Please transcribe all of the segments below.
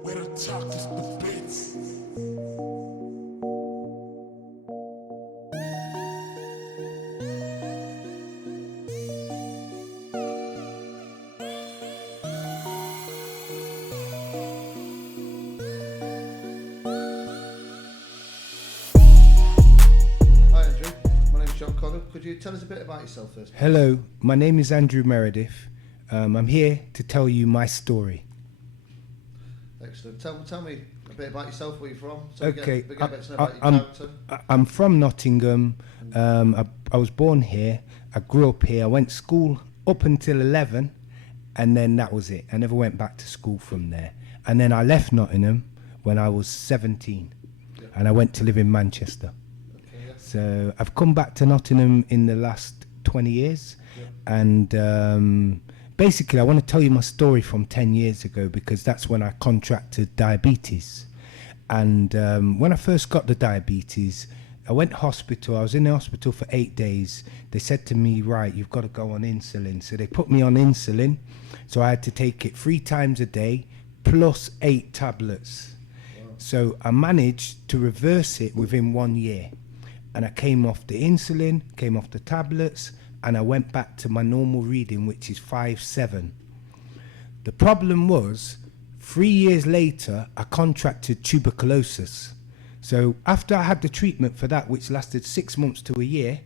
Where the talk is the beats. Hi Andrew, my name is John Connor. Could you tell us a bit about yourself first? Hello, my name is Andrew Merradith. I'm here to tell you my story. Excellent. Tell me a bit about yourself, where you're from. So Okay, we get a bit to know about your character. I'm from Nottingham. I was born here. I grew up here. I went to school up until 11, and then that was it. I never went back to school from there. And then I left Nottingham when I was 17, Yeah. and I went to live in Manchester. Okay, yeah. So I've come back to Nottingham in the last 20 years, Yeah. and basically I want to tell you my story from 10 years ago, because that's when I contracted diabetes. And when I first got the diabetes, I went to hospital. I was in the hospital for 8 days. They said to me, right, you've got to go on insulin. So they put me on insulin. So I had to take it 3 times a day plus 8 tablets. Wow. So I managed to reverse it within 1 year. And I came off the insulin, came off the tablets, and I went back to my normal reading, which is 5/7. The problem was, 3 years later, I contracted tuberculosis. So after I had the treatment for that, which lasted 6 months to a year,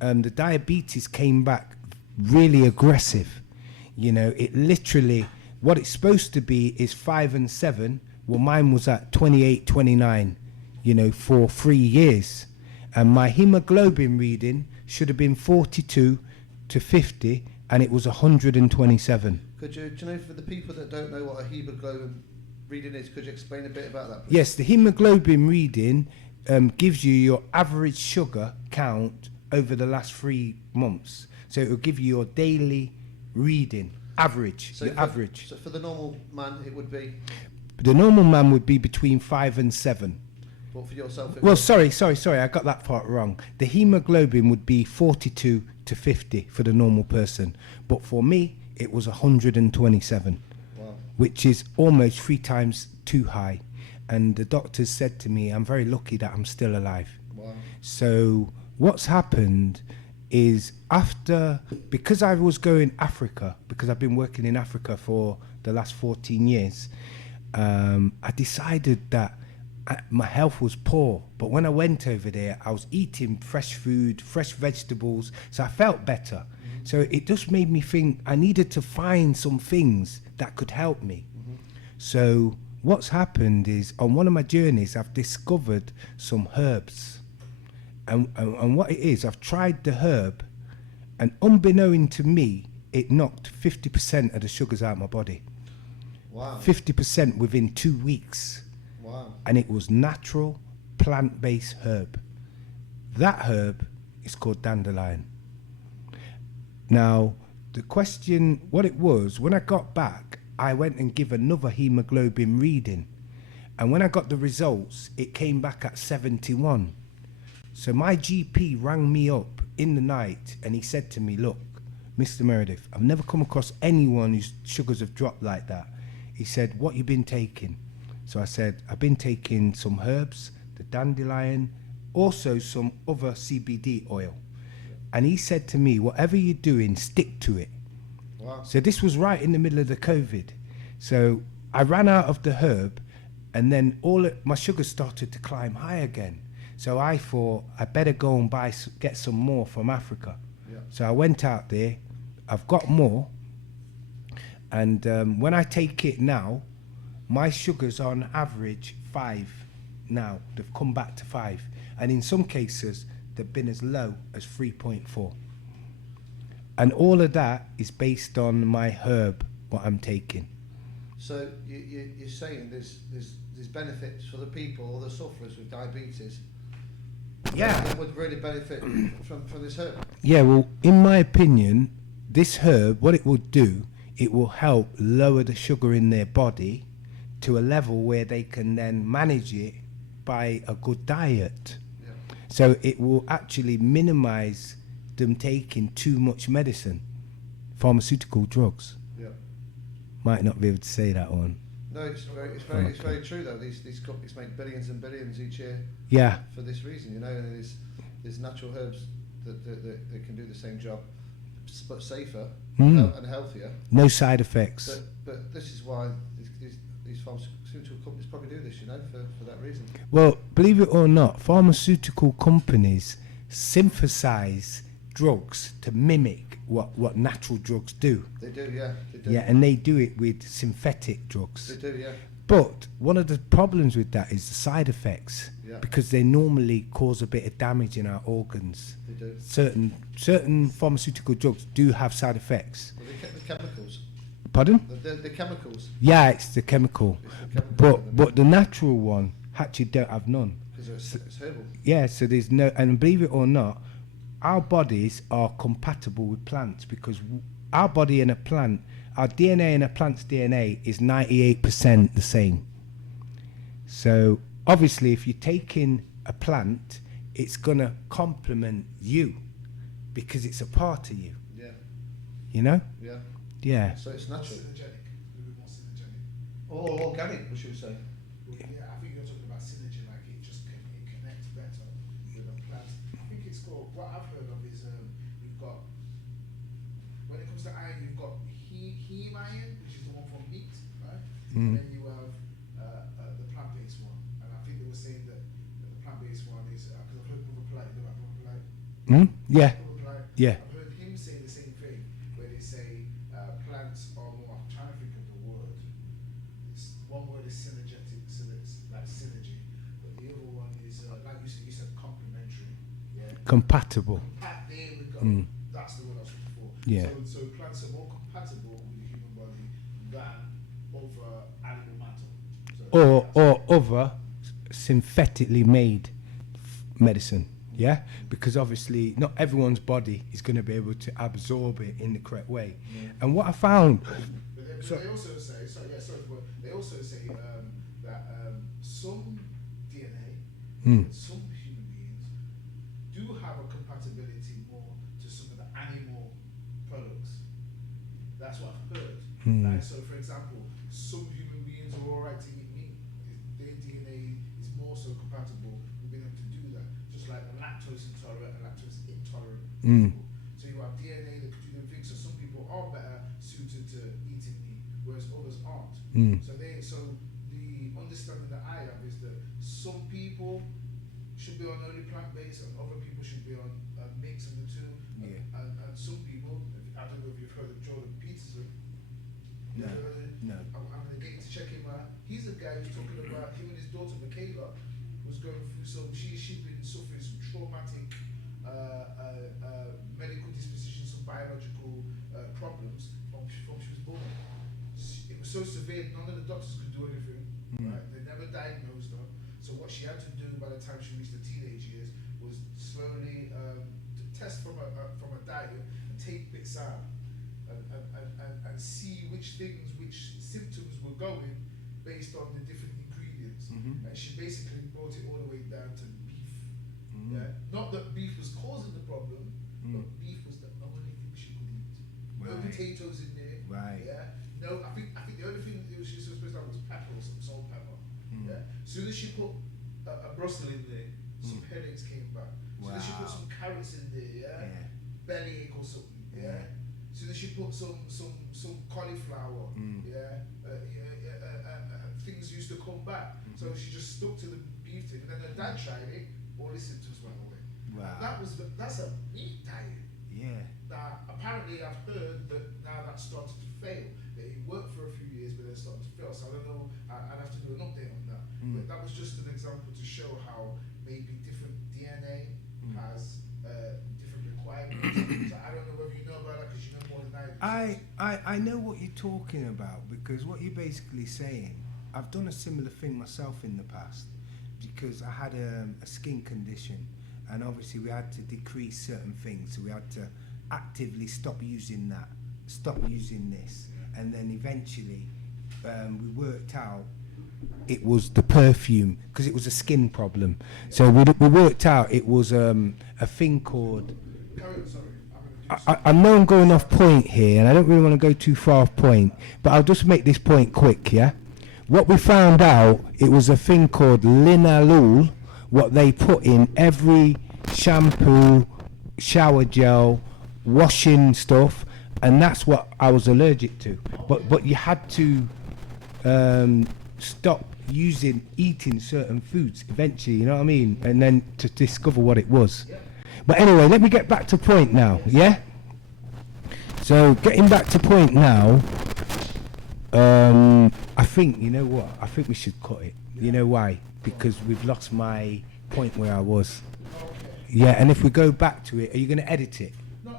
the diabetes came back really aggressive. You know, it literally, what it's supposed to be is 5 and 7. Well, mine was at 28, 29, you know, for 3 years. And my hemoglobin reading should have been 42 to 50, and it was 127. Do you know, for the people that don't know what a hemoglobin reading is, could you explain a bit about that, please? Yes, the hemoglobin reading gives you your average sugar count over the last 3 months. So it will give you your daily reading, average, So your for, average. So for the normal man, it would be. The normal man would be between 5 and 7. But for yourself, it Well, was, sorry, I got that part wrong. The hemoglobin would be 42 to 50 for the normal person. But for me, it was 127, wow. which is almost 3 times too high. And the doctors said to me, I'm very lucky that I'm still alive. Wow. So what's happened is, because I was going Africa, because I've been working in Africa for the last 14 years, I decided that my health was poor. But when I went over there, I was eating fresh food, fresh vegetables, so I felt better. So it just made me think I needed to find some things that could help me. So what's happened is, on one of my journeys, I've discovered some herbs. And what it is, I've tried the herb, and unbeknown to me, it knocked 50% of the sugars out of my body. Wow. 50% within 2 weeks. Wow. And it was natural, plant-based herb. That herb is called dandelion. Now, the question, what it was, when I got back, I went and give another hemoglobin reading. And when I got the results, it came back at 71. So my GP rang me up in the night, and he said to me, look, Mr. Merradith, I've never come across anyone whose sugars have dropped like that. He said, what you been taking? So I said, I've been taking some herbs, the dandelion, also some other CBD oil. And he said to me, whatever you're doing, stick to it. Wow. So this was right in the middle of the COVID. So I ran out of the herb, and then my sugar started to climb high again. So I thought I better go and get some more from Africa. Yeah. So I went out there, I've got more, and when I take it now, my sugars are on average 5 now. They've come back to 5. And in some cases, they've been as low as 3.4. And all of that is based on my herb, what I'm taking. So you're saying there's benefits for the people or the sufferers with diabetes. Yeah. That would really benefit from this herb. Yeah, well, in my opinion, this herb, what it will do, it will help lower the sugar in their body to a level where they can then manage it by a good diet. Yeah. So it will actually minimize them taking too much medicine, pharmaceutical drugs. Yeah. Might not be able to say that one. No, it's very true though. These companies make billions and billions each year Yeah. for this reason, you know. And there's natural herbs that can do the same job, but safer and healthier. No side effects. But this is why these pharmaceutical companies probably do this, you know, for that reason. Well, believe it or not, pharmaceutical companies synthesize drugs to mimic what natural drugs do. They do, yeah. They do. Yeah, and they do it with synthetic drugs. They do, yeah. But one of the problems with that is the side effects, Yeah. because they normally cause a bit of damage in our organs. They do. Certain pharmaceutical drugs do have side effects. Well, the chemicals. Pardon? The chemicals. Yeah, it's the chemical. It's the chemicals But the natural one actually don't have none. because it's herbal. Yeah, so there's no, and believe it or not, our bodies are compatible with plants, because our body and a plant, our DNA and a plant's DNA is 98% the same. So obviously, if you're taking a plant, it's gonna complement you because it's a part of you. Yeah. You know? Yeah. Yeah. So it's More natural. synergetic. A little bit more synergetic. Or organic, we should say. Well, yeah, I think you're talking about synergy, like it connects better with the plants. I think it's called, what I've heard of is you've got, when it comes to iron, you've got heme iron, which is the one from meat, right? And then you have the plant-based one. And I think they were saying that the plant-based one is, because I've heard Brother Polite, you know about Brother Polite? Yeah. Brother Polite, Yeah. I've heard him say the same thing, where they say plants are more, I'm trying to think of the word. One word is synergetic, so it's like synergy, but the other one is like you said complementary. Yeah. Compatible. There we go. That's the word I was looking for. Yeah. So plants are more compatible with the human body than over animal matter. So Or other synthetically made medicine. Yeah, because obviously not everyone's body is going to be able to absorb it in the correct way. And what I found, But they also say, they also say that some DNA, some human beings do have a compatibility more to some of the animal products. That's what I've heard. Like, so, for example, some human beings are alright to eat meat. Their DNA is more so compatible with being able to do that. Just like the lactose intolerant and lactose intolerant people. So you have DNA that could do them things. So some people are better suited to eating meat, whereas others aren't. So the understanding that I have is that some people should be on only plant-based and other people should be on a mix of the two. Yeah. And some people, I don't know if you've heard of Jordan Peterson. No, no. I'm going to get you to check him out. He's a guy who's talking about him and his daughter Michaela was going through some, she'd been suffering some traumatic medical dispositions, some biological problems from she was born. It was so severe, none of the doctors could do anything. Right? They never diagnosed her. So what she had to do by the time she reached the teenage years was slowly test from a diet and take bits out and see which symptoms were going based on the different ingredients. And she basically brought it all the way down to beef. Yeah? Not that beef was causing the problem, but beef was the only thing she could eat. No Right. potatoes in there. Right. Yeah. No, I think the only thing she was supposed to have was pepper or some salt pepper. Yeah. As soon as she put a Brussels in there, some headaches came back. As soon as she put Wow. some carrots in there, Yeah. bellyache or something. Yeah. As soon as she put some cauliflower, things used to come back. So she just stuck to the beef thing, and then her dad tried it. All the symptoms went away. Wow. That's a meat diet. Yeah. Now, apparently, I've heard that now that's started to fail. That it worked for a few years, but then started to fail. So I don't know. I'd have to do an update on that. But that was just an example to show how maybe different DNA has different requirements. So I don't know whether you know about that because you know more than I do. I know what you're talking about, because what you're basically saying, I've done a similar thing myself in the past, because I had a skin condition, and obviously we had to decrease certain things, so we had to actively stop using this, and then eventually we worked out it was the perfume, because it was a skin problem. So we worked out it was a thing called, Carry on, sorry. I'm gonna do I know I'm going off point here, and I don't really want to go too far off point, but I'll just make this point quick, yeah? what we found out, it was a thing called linalool, what they put in every shampoo, shower gel, washing stuff, and that's what I was allergic to. But you had to stop eating certain foods eventually, you know what I mean, and then to discover what it was. But anyway, let me get back to point now. Yeah, so getting back to point now, I think, you know what, I think we should cut it. You know why? Because we've lost my point where I was. Yeah, and if we go back to it, are you going to edit it? No,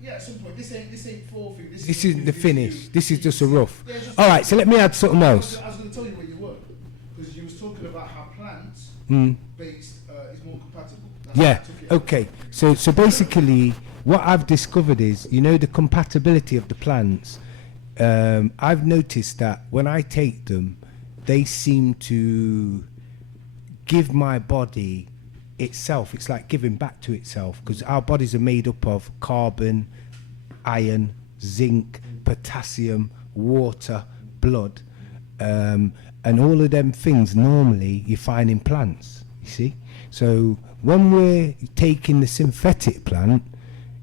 yeah, at some point. This ain't full thing. This isn't the finish. This is just a rough. Yeah, just All right, so let me add something else. I was going to tell you where you were, because you was talking about how plants based is more compatible. That's Yeah, why I took it. okay. So basically, what I've discovered is, you know, the compatibility of the plants. I've noticed that when I take them, they seem to give my body itself. It's like giving back to itself, because our bodies are made up of carbon, iron, zinc, potassium, water, blood, and all of them things normally you find in plants, you see. So when we're taking the synthetic plant,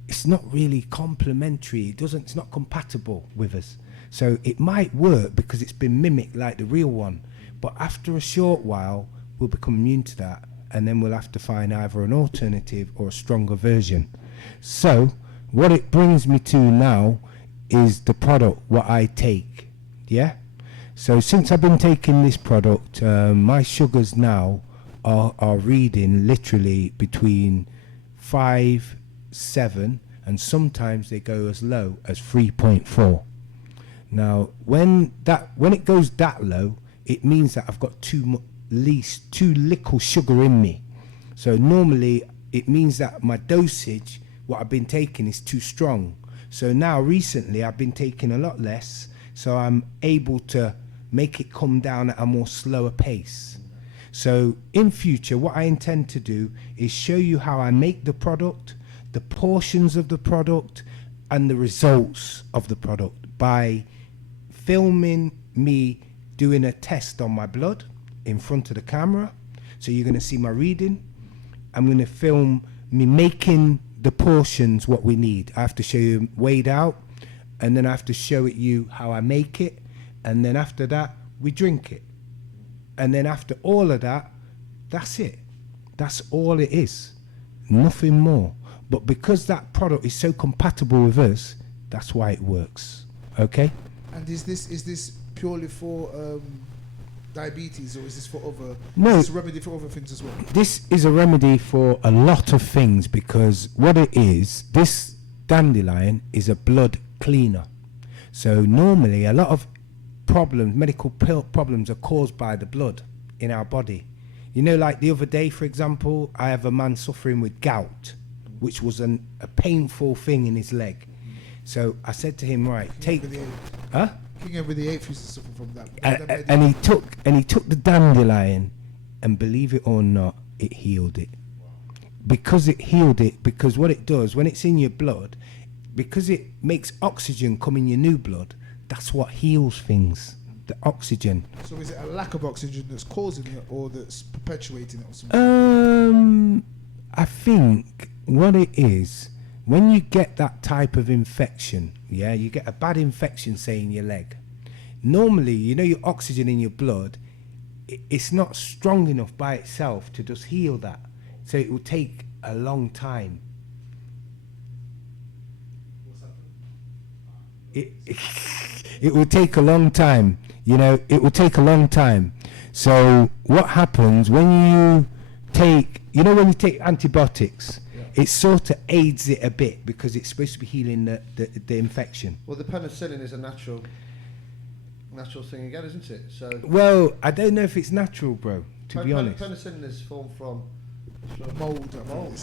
it's not really complementary. It's not compatible with us. So it might work because it's been mimicked like the real one, but after a short while we'll become immune to that, and then we'll have to find either an alternative or a stronger version. So what it brings me to now is the product what I take. Yeah, so since I've been taking this product, my sugars now are reading literally between 5, 7, and sometimes they go as low as 3.4. Now when it goes that low, it means that I've got at least too little sugar in me. So normally it means that my dosage, what I've been taking, is too strong. So now recently I've been taking a lot less, so I'm able to make it come down at a more slower pace. So in future, what I intend to do is show you how I make the product, the portions of the product, and the results of the product by filming me doing a test on my blood in front of the camera. So you're going to see my reading. I'm going to film me making the portions what we need. I have to show you weighed out, and then I have to show it you how I make it, and then after that we drink it, and then after all of that, that's it. That's all it is, nothing more. But because that product is so compatible with us, that's why it works. Okay. And is this purely for diabetes, or is this for other? No. Is this a remedy for other things as well? This is a remedy for a lot of things, because what it is, this dandelion is a blood cleaner. So normally a lot of problems, medical problems, are caused by the blood in our body. You know, like the other day, for example, I have a man suffering with gout, which was a painful thing in his leg. So I said to him, right, take, huh? King Henry VIII used to suffer from that. And he took the dandelion, and believe it or not, it healed it. Because it healed it, because what it does when it's in your blood, because it makes oxygen come in your new blood, that's what heals things, the oxygen. So is it a lack of oxygen that's causing it, or that's perpetuating it, or something? I think what it is, when you get that type of infection, yeah, you get a bad infection, say in your leg. Normally, you know, your oxygen in your blood, it's not strong enough by itself to just heal that. So it will take a long time. It will take a long time. You know, it will take a long time. So what happens when you take, you know, when you take antibiotics, it sort of aids it a bit because it's supposed to be healing the infection. Well, the penicillin is a natural thing again, isn't it? So well, I don't know if it's natural, bro, to be honest. Penicillin is formed from Mold.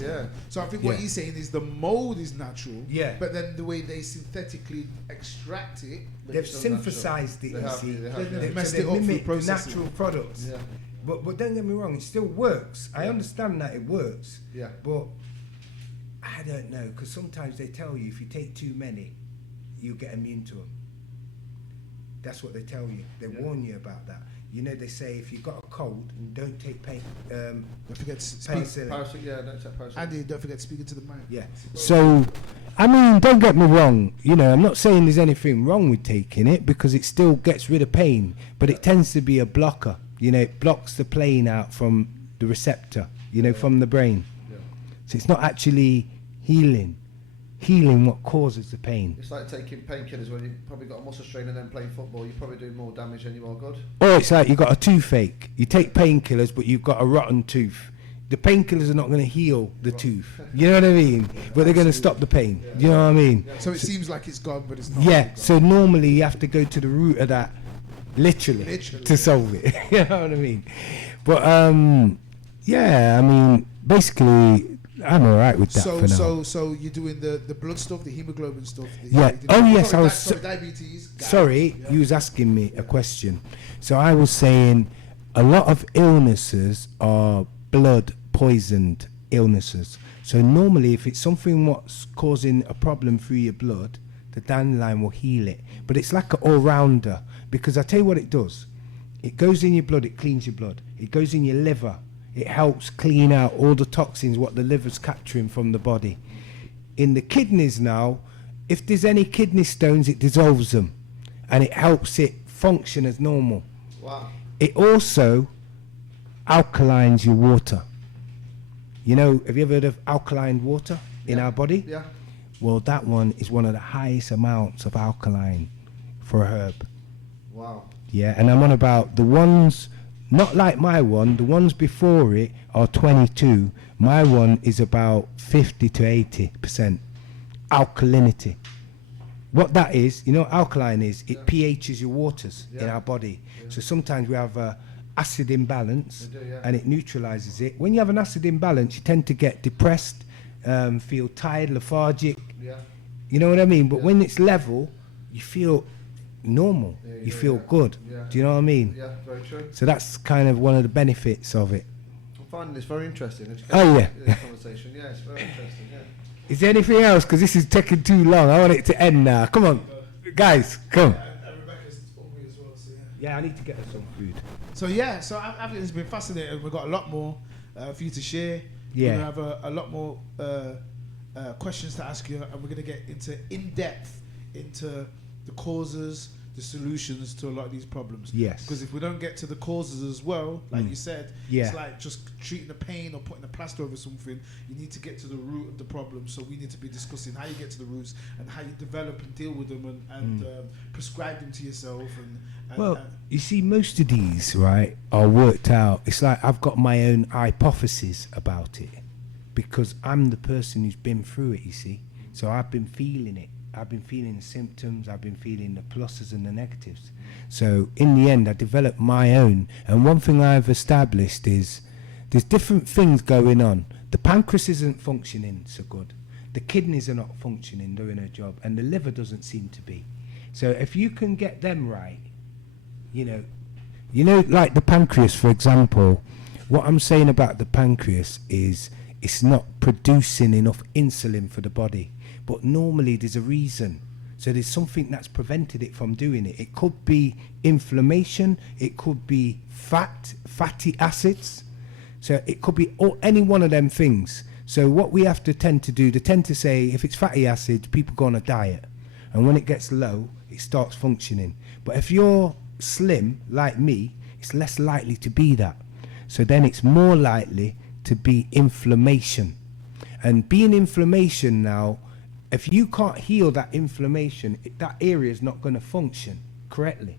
Yeah. So I think what he's saying is the mold is natural. Yeah. But then the way they synthetically extract it, They've synthesized it, They you have, see. they have, They've yeah. messed So it up for mimic processing. natural products. Yeah. But don't get me wrong, it still works. I understand that it works. Yeah. But I don't know, because sometimes they tell you if you take too many, you get immune to them. That's what they tell you. They warn you about that. You know, they say if you've got a cold, don't take Don't forget to speak. penicillin. Don't take paracetamol. Andy, don't forget to speak into the mic. Yeah. So, I mean, don't get me wrong. You know, I'm not saying there's anything wrong with taking it because it still gets rid of pain, but it tends to be a blocker. You know, it blocks the pain out from the receptor, you know, from the brain. Yeah. So it's not actually healing what causes the pain. It's like taking painkillers when you've probably got a muscle strain and then playing football. You're probably doing more damage than you are good. Or it's like you've got a toothache. You take painkillers, but you've got a rotten tooth. The painkillers are not going to heal the tooth. You know what I mean? But they're going to stop the pain. Yeah. You know what I mean? So it seems like it's gone, but it's not. Yeah. really gone. So normally you have to go to the root of that, literally. To solve it. You know what I mean? But yeah, I mean, basically, I'm alright with that for now. So you're doing the blood stuff, the hemoglobin stuff. Yeah. Oh yes, I was. Sorry, diabetes. Sorry, you was asking me a question. So I was saying, a lot of illnesses are blood poisoned illnesses. So normally, if it's something what's causing a problem through your blood, the dandelion will heal it. But it's like an all-rounder, because I tell you what it does. It goes in your blood, it cleans your blood. It goes in your liver. It helps clean out all the toxins what the liver's capturing from the body. In the kidneys now, if there's any kidney stones, it dissolves them and it helps it function as normal. Wow. It also alkalines your water. You know, have you ever heard of alkaline water in our body? Yeah. Well, that one is one of the highest amounts of alkaline for a herb. Wow. Yeah, and I'm on about the ones, not like my one, the ones before it are 22. My one is about 50 to 80% alkalinity. What that is, you know what alkaline is? It pHs your waters in our body. So sometimes we have a acid imbalance We do, yeah. and it neutralizes it. When you have an acid imbalance, you tend to get depressed, feel tired, lethargic. Yeah. You know what I mean? But when it's level, you feel normal. Yeah, You do, feel yeah. good. Yeah. Do you know what I mean? Yeah, very true. So that's kind of one of the benefits of it. I'm finding this very interesting. Oh, yeah. This conversation. Yeah, it's very interesting. Yeah. Is there anything else? Because this is taking too long. I want it to end now. Come on, guys, come. And Rebecca's hungry as well. So yeah. Yeah, I need to get her some food. So yeah, so I think it's been fascinating. We've got a lot more for you to share. Yeah. We're gonna have a lot more questions to ask you, and we're gonna get into in depth into the causes, the solutions to a lot of these problems. Yes. Because if we don't get to the causes as well, like you said, Yeah. it's like just treating the pain or putting a plaster over something. You need to get to the root of the problem. So we need to be discussing how you get to the roots and how you develop and deal with them and prescribe them to yourself. And Well, you see, most of these, right, are worked out. It's like I've got my own hypothesis about it because I'm the person who's been through it, you see. So I've been feeling it. I've been feeling the symptoms. I've been feeling the pluses and the negatives. So in the end, I developed my own. And one thing I've established is there's different things going on. The pancreas isn't functioning so good. The kidneys are not functioning, doing their job. And the liver doesn't seem to be. So if you can get them right, you know, like the pancreas, for example, what I'm saying about the pancreas is it's not producing enough insulin for the body. But normally there's a reason. So there's something that's prevented it from doing it. It could be inflammation. It could be fatty acids. So it could be any one of them things. So what we have to tend to do, they tend to say if it's fatty acids, people go on a diet. And when it gets low, it starts functioning. But if you're slim, like me, it's less likely to be that. So then it's more likely to be inflammation. And being inflammation now, if you can't heal that inflammation, that area is not going to function correctly,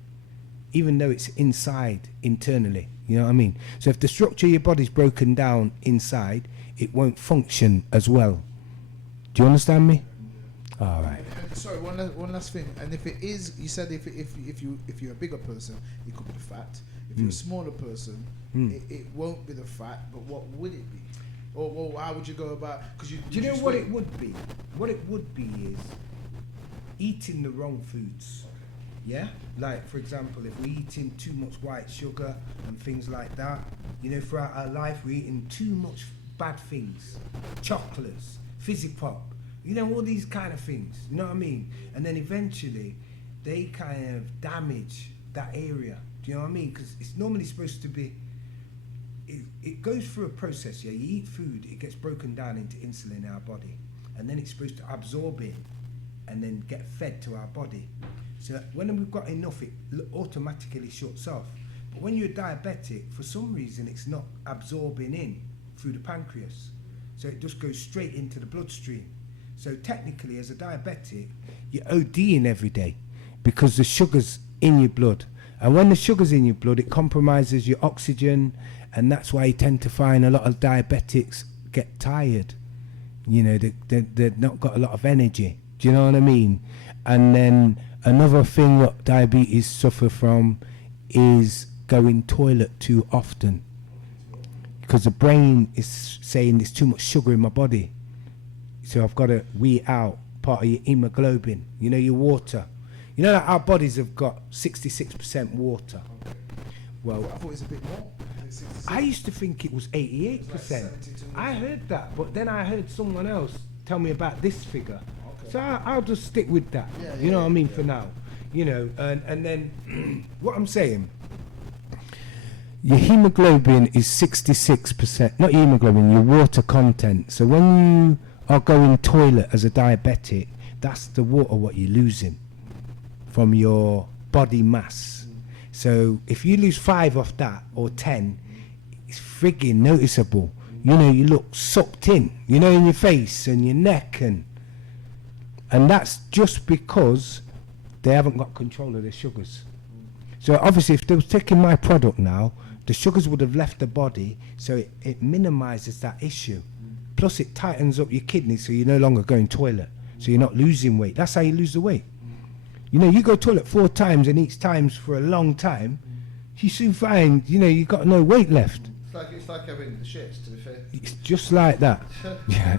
even though it's inside, internally. You know what I mean? So if the structure of your body's broken down inside, it won't function as well. Do you understand me? All right. Sorry, one last thing. And if it is, you said if you're a bigger person, it could be the fat. If you're a smaller person, it won't be the fat. But what would it be? Or how would you go about? Because Do you know what it would be? What it would be is eating the wrong foods. Yeah? Like, for example, if we're eating too much white sugar and things like that, you know, throughout our life, we're eating too much bad things. Chocolates, fizzy pop, you know, all these kind of things. You know what I mean? And then eventually, they kind of damage that area. Do you know what I mean? Because it's normally supposed to be, it goes through a process. Yeah, you eat food, it gets broken down into insulin in our body, and then it's supposed to absorb it and then get fed to our body. So when we've got enough, it automatically shuts off. But when you're diabetic, for some reason it's not absorbing in through the pancreas, so it just goes straight into the bloodstream. So technically, as a diabetic, you're ODing every day because the sugar's in your blood, and when the sugar's in your blood, it compromises your oxygen, and that's why you tend to find a lot of diabetics get tired. You know, they've not got a lot of energy. Do you know what I mean? And then another thing that diabetes suffer from is going toilet too often, because the brain is saying there's too much sugar in my body, so I've got to wee out part of your hemoglobin, you know, your water. You know that our bodies have got 66% water. Okay. Well, I thought it was a bit more. I used to think it was 88%. It was like 72. I heard that, but then I heard someone else tell me about this figure. Okay. So I'll just stick with that. Yeah, You know what I mean, yeah. for now. You know, and then what I'm saying, your hemoglobin is 66%, not your hemoglobin, your water content. So when you are going toilet as a diabetic, that's the water what you're losing from your body mass. So if you lose 5 off that, or 10, it's frigging noticeable. You know, you look sucked in, you know, in your face and your neck, and that's just because they haven't got control of their sugars. So obviously, if they was taking my product now, the sugars would have left the body, so it minimises that issue. Plus it tightens up your kidneys, so you're no longer going toilet, so you're not losing weight. That's how you lose the weight. You know, you go toilet 4 times, and each time's for a long time, you soon find, you know, you got no weight left. It's like having the shits, to be fair. It's just like that. Yeah.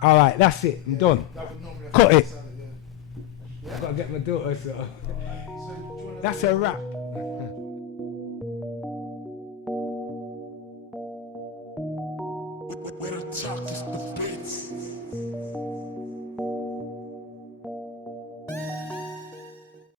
All right, that's it. I'm done. That would normally have Cut to it. sound like, yeah. I've got to get my daughter. So. So, do you wanna That's do- a wrap. Where the talk is the beats.